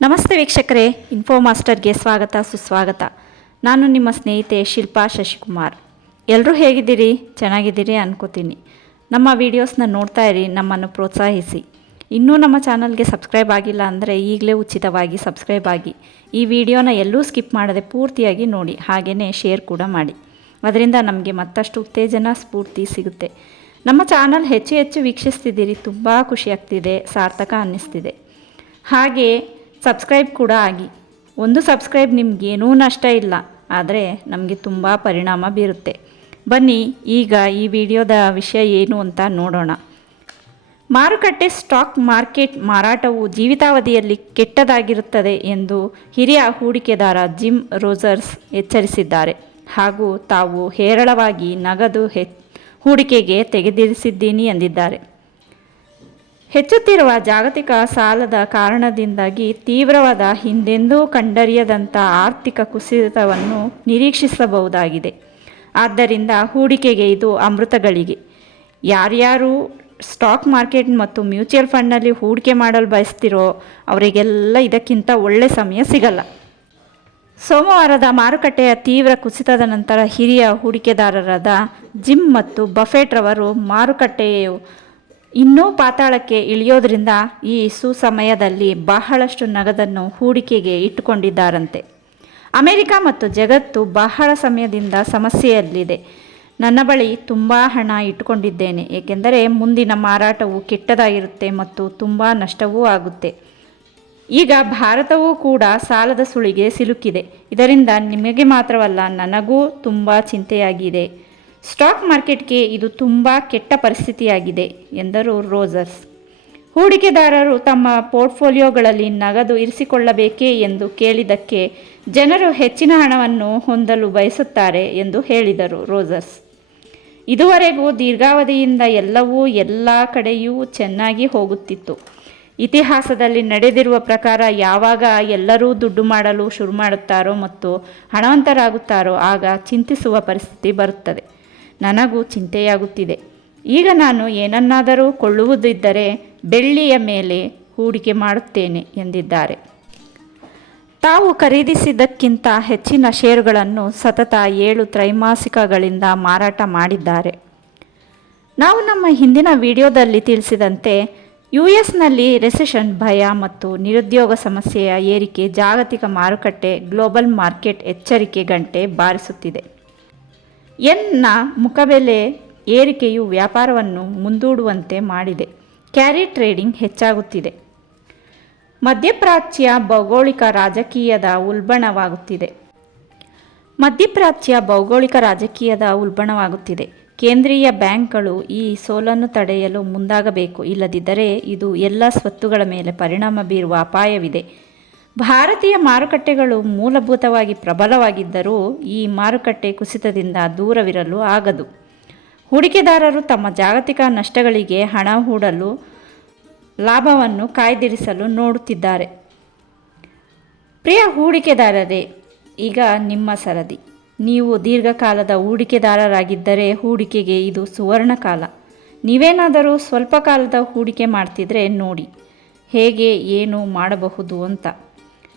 ನಮಸ್ತೆ ವೀಕ್ಷಕರೇ, ಇನ್ಫೋ ಮಾಸ್ಟರ್ಗೆ ಸ್ವಾಗತ ಸುಸ್ವಾಗತ. ನಾನು ನಿಮ್ಮ ಸ್ನೇಹಿತೆ ಶಿಲ್ಪಾ ಶಶಿಕುಮಾರ್. ಎಲ್ಲರೂ ಹೇಗಿದ್ದೀರಿ? ಚೆನ್ನಾಗಿದ್ದೀರಿ ಅನ್ಕೋತೀನಿ. ನಮ್ಮ ವೀಡಿಯೋಸ್ನ ನೋಡ್ತಾ ಇರಿ, ನಮ್ಮನ್ನು ಪ್ರೋತ್ಸಾಹಿಸಿ. ಇನ್ನೂ ನಮ್ಮ ಚಾನಲ್ಗೆ ಸಬ್ಸ್ಕ್ರೈಬ್ ಆಗಿಲ್ಲ ಅಂದರೆ ಈಗಲೇ ಉಚಿತವಾಗಿ ಸಬ್ಸ್ಕ್ರೈಬ್ ಆಗಿ ಈ ವಿಡಿಯೋನ ಎಲ್ಲೂ ಸ್ಕಿಪ್ ಮಾಡದೆ ಪೂರ್ತಿಯಾಗಿ ನೋಡಿ, ಹಾಗೆಯೇ ಶೇರ್ ಕೂಡ ಮಾಡಿ. ಅದರಿಂದ ನಮಗೆ ಮತ್ತಷ್ಟು ಉತ್ತೇಜನ ಸ್ಫೂರ್ತಿ ಸಿಗುತ್ತೆ. ನಮ್ಮ ಚಾನಲ್ ಹೆಚ್ಚು ಹೆಚ್ಚು ವೀಕ್ಷಿಸ್ತಿದ್ದೀರಿ, ತುಂಬ ಖುಷಿಯಾಗ್ತಿದೆ, ಸಾರ್ಥಕ ಅನ್ನಿಸ್ತಿದೆ. ಹಾಗೆ ಸಬ್ಸ್ಕ್ರೈಬ್ ಕೂಡ ಆಗಿ. ಒಂದು ಸಬ್ಸ್ಕ್ರೈಬ್ ನಿಮಗೇನೂ ನಷ್ಟ ಇಲ್ಲ, ಆದರೆ ನಮಗೆ ತುಂಬ ಪರಿಣಾಮ ಬೀರುತ್ತೆ. ಬನ್ನಿ ಈಗ ಈ ವಿಡಿಯೋದ ವಿಷಯ ಏನು ಅಂತ ನೋಡೋಣ. ಮಾರುಕಟ್ಟೆ ಸ್ಟಾಕ್ ಮಾರ್ಕೆಟ್ ಮಾರಾಟವು ಜೀವಿತಾವಧಿಯಲ್ಲಿ ಕೆಟ್ಟದಾಗಿರುತ್ತದೆ ಎಂದು ಹಿರಿಯ ಹೂಡಿಕೆದಾರ ಜಿಮ್ ರೋಜರ್ಸ್ ಎಚ್ಚರಿಸಿದ್ದಾರೆ. ಹಾಗೂ ತಾವು ಹೇರಳವಾಗಿ ನಗದು ಹೂಡಿಕೆಗೆ ತೆಗೆದಿರಿಸಿದ್ದೀನಿ ಎಂದಿದ್ದಾರೆ. ಹೆಚ್ಚುತ್ತಿರುವ ಜಾಗತಿಕ ಸಾಲದ ಕಾರಣದಿಂದಾಗಿ ತೀವ್ರವಾದ ಹಿಂದೆಂದೂ ಕಂಡರಿಯದಂಥ ಆರ್ಥಿಕ ಕುಸಿತವನ್ನು ನಿರೀಕ್ಷಿಸಬಹುದಾಗಿದೆ. ಆದ್ದರಿಂದ ಹೂಡಿಕೆಗೆ ಇದು ಅಮೃತಗಳಿಗೆ. ಯಾರ್ಯಾರು ಸ್ಟಾಕ್ ಮಾರ್ಕೆಟ್ ಮತ್ತು ಮ್ಯೂಚುವಲ್ ಫಂಡ್ನಲ್ಲಿ ಹೂಡಿಕೆ ಮಾಡಲು ಬಯಸ್ತಿರೋ ಅವರಿಗೆಲ್ಲ ಇದಕ್ಕಿಂತ ಒಳ್ಳೆಯ ಸಮಯ ಸಿಗಲ್ಲ. ಸೋಮವಾರದ ಮಾರುಕಟ್ಟೆಯ ತೀವ್ರ ಕುಸಿತದ ನಂತರ ಹಿರಿಯ ಹೂಡಿಕೆದಾರರಾದ ಜಿಮ್ ಮತ್ತು ಬಫೆಟ್ ರವರು ಮಾರುಕಟ್ಟೆಯು ಇನ್ನೂ ಪಾತಾಳಕ್ಕೆ ಇಳಿಯೋದ್ರಿಂದ ಈ ಸುಸಮಯದಲ್ಲಿ ಬಹಳಷ್ಟು ನಗದನ್ನು ಹೂಡಿಕೆಗೆ ಇಟ್ಟುಕೊಂಡಿದ್ದಾರಂತೆ. ಅಮೆರಿಕ ಮತ್ತು ಜಗತ್ತು ಬಹಳ ಸಮಯದಿಂದ ಸಮಸ್ಯೆಯಲ್ಲಿದೆ. ನನ್ನ ಬಳಿ ತುಂಬ ಹಣ ಇಟ್ಟುಕೊಂಡಿದ್ದೇನೆ, ಏಕೆಂದರೆ ಮುಂದಿನ ಮಾರಾಟವು ಕೆಟ್ಟದಾಗಿರುತ್ತೆ ಮತ್ತು ತುಂಬ ನಷ್ಟವೂ ಆಗುತ್ತೆ. ಈಗ ಭಾರತವೂ ಕೂಡ ಸಾಲದ ಸುಳಿಗೆ ಸಿಲುಕಿದೆ. ಇದರಿಂದ ನಿಮಗೆ ಮಾತ್ರವಲ್ಲ, ನನಗೂ ತುಂಬ ಚಿಂತೆಯಾಗಿದೆ. ಸ್ಟಾಕ್ ಮಾರ್ಕೆಟ್ಗೆ ಇದು ತುಂಬ ಕೆಟ್ಟ ಪರಿಸ್ಥಿತಿಯಾಗಿದೆ ಎಂದರು ರೋಜರ್ಸ್. ಹೂಡಿಕೆದಾರರು ತಮ್ಮ ಪೋರ್ಟ್ಫೋಲಿಯೋಗಳಲ್ಲಿ ನಗದು ಇರಿಸಿಕೊಳ್ಳಬೇಕೇ ಎಂದು ಕೇಳಿದ್ದಕ್ಕೆ ಜನರು ಹೆಚ್ಚಿನ ಹಣವನ್ನು ಹೊಂದಲು ಬಯಸುತ್ತಾರೆ ಎಂದು ಹೇಳಿದರು ರೋಜರ್ಸ್. ಇದುವರೆಗೂ ದೀರ್ಘಾವಧಿಯಿಂದ ಎಲ್ಲವೂ ಎಲ್ಲ ಕಡೆಯೂ ಚೆನ್ನಾಗಿ ಹೋಗುತ್ತಿತ್ತು. ಇತಿಹಾಸದಲ್ಲಿ ನಡೆದಿರುವ ಪ್ರಕಾರ ಯಾವಾಗ ಎಲ್ಲರೂ ದುಡ್ಡು ಮಾಡಲು ಶುರು ಮಾಡುತ್ತಾರೋ ಮತ್ತು ಹಣವಂತರಾಗುತ್ತಾರೋ ಆಗ ಚಿಂತಿಸುವ ಪರಿಸ್ಥಿತಿ ಬರುತ್ತದೆ. ನನಗೂ ಚಿಂತೆಯಾಗುತ್ತಿದೆ. ಈಗ ನಾನು ಏನನ್ನಾದರೂ ಕೊಳ್ಳುವುದಿದ್ದರೆ ಬೆಳ್ಳಿಯ ಮೇಲೆ ಹೂಡಿಕೆ ಮಾಡುತ್ತೇನೆ ಎಂದಿದ್ದಾರೆ. ತಾವು ಖರೀದಿಸಿದ್ದಕ್ಕಿಂತ ಹೆಚ್ಚಿನ ಷೇರುಗಳನ್ನು ಸತತ 7 ತ್ರೈಮಾಸಿಕಗಳಿಂದ ಮಾರಾಟ ಮಾಡಿದ್ದಾರೆ. ನಾವು ನಮ್ಮ ಹಿಂದಿನ ವಿಡಿಯೋದಲ್ಲಿ ತಿಳಿಸಿದಂತೆ US-ನಲ್ಲಿ ರೆಸೆಷನ್ ಭಯ ಮತ್ತು ನಿರುದ್ಯೋಗ ಸಮಸ್ಯೆಯ ಏರಿಕೆ ಜಾಗತಿಕ ಮಾರುಕಟ್ಟೆ ಗ್ಲೋಬಲ್ ಮಾರ್ಕೆಟ್ ಎಚ್ಚರಿಕೆ ಗಂಟೆ ಬಾರಿಸುತ್ತಿದೆ. ಯೆನ್ನ ಮುಖಬೆಲೆ ಏರಿಕೆಯು ವ್ಯಾಪಾರವನ್ನು ಮುಂದೂಡುವಂತೆ ಮಾಡಿದೆ. ಕ್ಯಾರಿ ಟ್ರೇಡಿಂಗ್ ಹೆಚ್ಚಾಗುತ್ತಿದೆ. ಮಧ್ಯಪ್ರಾಚ್ಯ ಭೌಗೋಳಿಕ ರಾಜಕೀಯದ ಉಲ್ಬಣವಾಗುತ್ತಿದೆ. ಕೇಂದ್ರೀಯ ಬ್ಯಾಂಕ್ಗಳು ಈ ಸೋಲನ್ನು ತಡೆಯಲು ಮುಂದಾಗಬೇಕು, ಇಲ್ಲದಿದ್ದರೆ ಇದು ಎಲ್ಲ ಸ್ವತ್ತುಗಳ ಮೇಲೆ ಪರಿಣಾಮ ಬೀರುವ ಅಪಾಯವಿದೆ. ಭಾರತೀಯ ಮಾರುಕಟ್ಟೆಗಳು ಮೂಲಭೂತವಾಗಿ ಪ್ರಬಲವಾಗಿದ್ದರೂ ಈ ಮಾರುಕಟ್ಟೆ ಕುಸಿತದಿಂದ ದೂರವಿರಲು ಆಗದು. ಹೂಡಿಕೆದಾರರು ತಮ್ಮ ಜಾಗತಿಕ ನಷ್ಟಗಳಿಗೆ ಹಣ ಹೂಡಲು ಲಾಭವನ್ನು ಕಾಯ್ದಿರಿಸಲು ನೋಡುತ್ತಿದ್ದಾರೆ. ಪ್ರಿಯ ಹೂಡಿಕೆದಾರರೇ, ಈಗ ನಿಮ್ಮ ಸರದಿ. ನೀವು ದೀರ್ಘಕಾಲದ ಹೂಡಿಕೆದಾರರಾಗಿದ್ದರೆ ಹೂಡಿಕೆಗೆ ಇದು ಸುವರ್ಣ ಕಾಲ. ನೀವೇನಾದರೂ ಸ್ವಲ್ಪ ಕಾಲದ ಹೂಡಿಕೆ ಮಾಡ್ತಿದ್ರೆ ನೋಡಿ ಹೇಗೆ ಏನು ಮಾಡಬಹುದು ಅಂತ.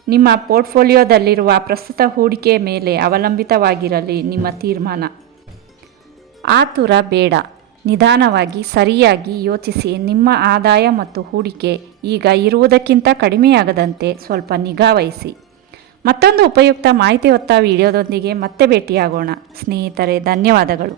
ನಿಮ್ಮ ಪೋರ್ಟ್ಫೋಲಿಯೋದಲ್ಲಿರುವ ಪ್ರಸ್ತುತ ಹೂಡಿಕೆ ಮೇಲೆ ಅವಲಂಬಿತವಾಗಿರಲಿ ನಿಮ್ಮ ತೀರ್ಮಾನ. ಆತುರ ಬೇಡ. ನಿಧಾನವಾಗಿ ಸರಿಯಾಗಿ ಯೋಚಿಸಿ. ನಿಮ್ಮ ಆದಾಯ ಮತ್ತು ಹೂಡಿಕೆ ಈಗ ಇರುವುದಕ್ಕಿಂತ ಕಡಿಮೆಯಾಗದಂತೆ ಸ್ವಲ್ಪ ನಿಗಾ ವಹಿಸಿ. ಮತ್ತೊಂದು ಉಪಯುಕ್ತ ಮಾಹಿತಿ ಹೊತ್ತ ವಿಡಿಯೋದೊಂದಿಗೆ ಮತ್ತೆ ಭೇಟಿಯಾಗೋಣ ಸ್ನೇಹಿತರೆ. ಧನ್ಯವಾದಗಳು.